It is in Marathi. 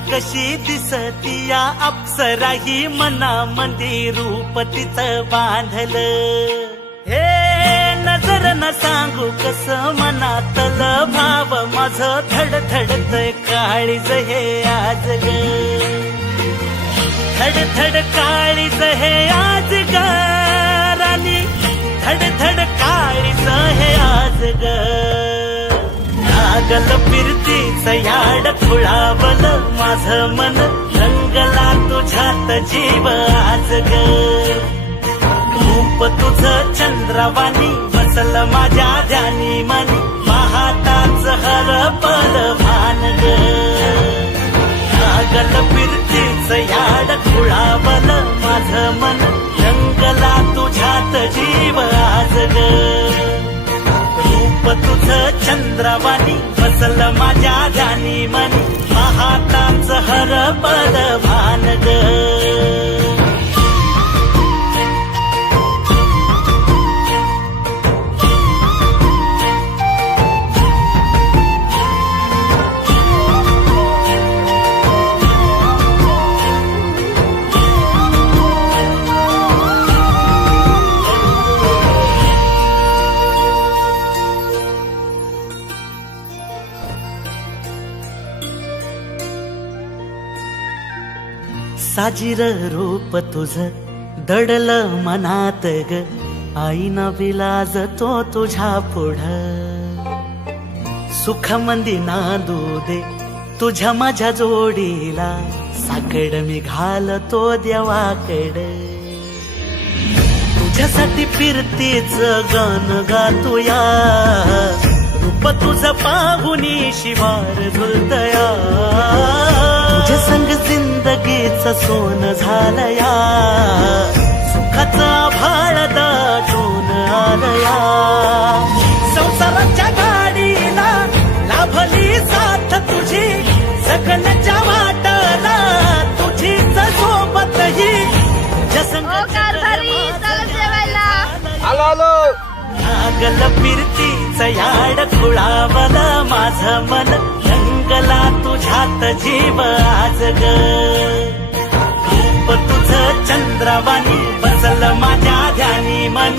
कशी दिसती या अप्सरा ही मनामध्ये रूप तिचं बांधलं. हे नजर न सांगू कस मनातल भाव माझं धडधडतय काळीज हे आज ग. धडधड काळीज हे आज ग राणी, धडधड काळीज हे आज ग. लागल फिरतीच याड खुळावल माझं मन, रंगला तुझ्यात जीव आज ग. रूप तुझं चंद्रवाणी बसल माझ्या ध्यानी मनी, पाहताच हरपल भान ग. लागल फिरतीच याड खुळावल माझं मन, रंगला तुझ्यात जीव आज ग. रूप तुझं चंद्रवाणी बसल माझ्या ध्यानी मनी, पाहताच हरपल भान ग. साजीर रूप तुझं दडल मनात ग, आईना विलाज तो तुझ्या पुढं. सुख मंदी नांदू दे तुझ्या माझ्या जोडीला, साकड मी घालतो देवाकड. तुझ्यासाठी फिरतीच गान गातोया, रूप तुझं पाहुनी शिवार झुलतया. तुझ्या संग जिंदगीच सोन झालया, सुखाचा भाळ दाटून आलया. संसाराच्या गाडीला लाभली साथ तुझी, सगळ्यांच्या वाटला तुझीच सोबत ही. तुझ्या संग लागल फिरतीच याड खुळावल माझं मन, रंगला तुझ्यात जीव आज ग. रूप तुझं चंद्रवाणी बसल माझ्या ध्यानी मन,